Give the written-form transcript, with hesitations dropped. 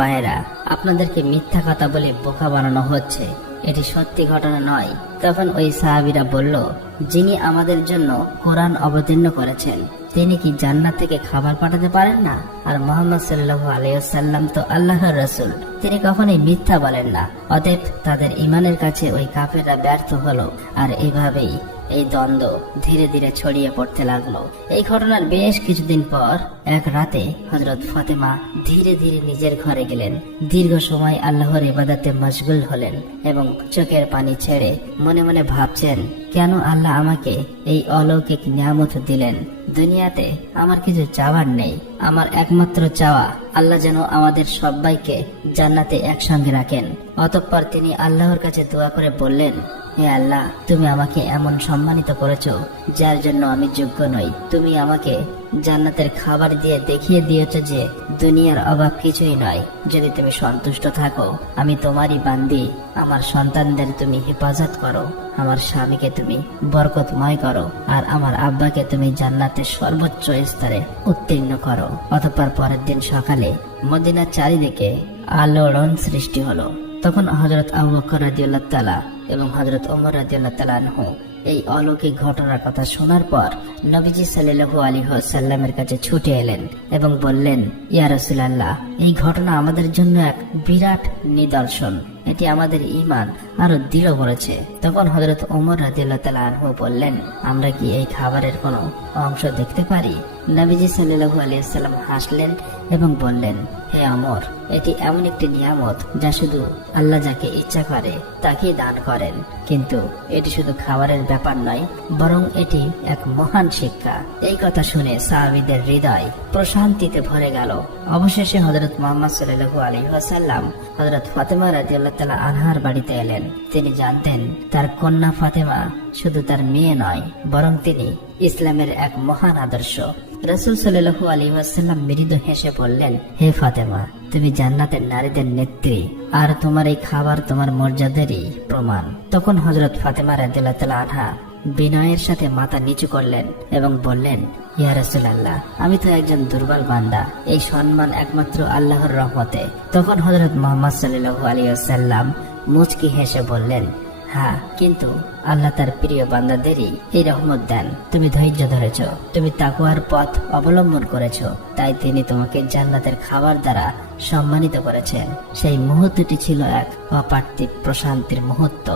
ভাইয়েরা, আপনাদেরকে মিথ্যা কথা বলে বোকা বানানো হচ্ছে, এটি সত্যি ঘটনা নয়। তখন ওই সাহাবীরা বলল, যিনি আমাদের জন্য কোরআন অবতীর্ণ করেছেন তিনি কি জান্নাত থেকে খাবার পাঠাতে পারেন না? আর মুহাম্মদ সাল্লাল্লাহু আলাইহি ওয়াসাল্লাম তো আল্লাহর রাসূল, তিনি কখনোই মিথ্যা বলেন না। অতএব তাদের ঈমানের কাছে ওই কাফেররা ব্যর্থ হলো। আর এভাবেই এই দ্বন্দ্ব ধীরে ধীরে ছড়িয়ে পড়তে লাগলো। এই ঘটনার বেশ কিছুদিন পর এক রাতে হযরত ফাতেমা ধীরে ধীরে নিজের ঘরে গেলেন। দীর্ঘ সময় আল্লাহর ইবাদতে মশগুল হলেন এবং চোখের পানি ছেড়ে মনে মনে ভাবছেন, কেন আল্লাহ আমাকে এই অলৌকিক নিয়ামত দিলেন? দুনিয়াতে আমার কিছু চাওয়ার নেই, আমার একমাত্র চাওয়া আল্লাহ যেন আমাদের সবাইকে জান্নাতে একসঙ্গে রাখেন। অতঃপর তিনি আল্লাহর কাছে দোয়া করে বললেন, হে আল্লাহ, তুমি আমাকে এমন সম্মানিত করেছো যার জন্য আমি যোগ্য নই। তুমি আমাকে জান্নাতের খাবার দিয়ে দেখিয়ে দিয়েছ যে দুনিয়ার অভাব কিছুই নয়। যদি তুমি সন্তুষ্ট থাকো, আমি তোমারই বান্দি। আমার সন্তানদের তুমি হেফাজত করো, আমার স্বামীকে তুমি বরকতময় করো, আর আমার আব্বাকে তুমি জান্নাতের সর্বোচ্চ স্তরে উত্তীর্ণ করো। অতঃপর পরের দিন সকালে মদিনার চারিদিকে আলোড়ন সৃষ্টি হলো। তখন হযরত আবু বকর রাদিয়াল্লাহু তাআলা এবং হযরত ওমর রাদিয়াল্লাহু তাআলা আনহু এই অলৌকিক ঘটনার কথা শোনার পর নবীজি সাল্লাল্লাহু আলাইহি ওয়াসাল্লামের কাছে ছুটে এলেন এবং বললেন, ইয়া রাসূলুল্লাহ, এই ঘটনা আমাদের জন্য এক বিরাট নিদর্শন, এটি আমাদের ঈমান আরো দৃঢ় করেছে। তখন হযরত ওমর রাদিয়াল্লাহু তাআলা আনহু বললেন, আমরা কি এই খাবারের কোনো অংশ দেখতে পারি? নবীজি সাল্লাল্লাহু আলাইহি ওয়াসাল্লাম হাসলেন এবং বললেন, হে ওমর, এটি এমন একটি নিয়ামত যা শুধু আল্লাহ যাকে ইচ্ছা করে তাকেই দান করেন। কিন্তু এটি শুধু খাবারের ব্যাপার নয়, বরং এটি এক মহান শিক্ষা। এই কথা শুনে সাহাবীদের হৃদয় প্রশান্তিতে ভরে গেল। অবশেষে হযরত মুহাম্মদ সাল্লাল্লাহু আলাইহি ওয়াসাল্লাম হযরত ফাতেমা রাদিয়াল্লাহু তাআলা আনহার বাড়িতে এলেন। তিনি জানতেন তার কন্যা ফাতেমা শুধু তার মেয়ে নয়, বরং তিনি ইসলামের এক মহান আদর্শ। রাসূল সাল্লাল্লাহু আলাইহি ওয়াসাল্লাম মৃদু হেসে বললেন, হে ফাতেমা, তুমি জান্নাতের নারীদের নেত্রী, আর তোমার এই খাবার তোমার মর্যাদারই প্রমাণ। তখন হযরত ফাতেমা রাদিয়াল্লাহু তাআলা আনহা বিনয়ের সাথে মাথা নিচু করলেন এবং বললেন, ইয়া রাসূলুল্লাহ, আমি তো একজন দুর্বল বান্দা, এই সম্মান একমাত্র আল্লাহর রহমতে। তখন হযরত মুহাম্মদ সাল্লাল্লাহু আলাইহি ওয়াসাল্লাম মুচকি হেসে বললেন, হ্যাঁ, কিন্তু আল্লাহ তার প্রিয় বান্দাদেরই এই রহমত দেন। তুমি ধৈর্য ধরেছ, তুমি তাকওয়ার পথ অবলম্বন করেছ, তাই তিনি তোমাকে জান্নাতের খাবার দ্বারা সম্মানিত করেছেন। সেই মুহূর্তটি ছিল এক অপার্থিব প্রশান্তির মুহূর্ত।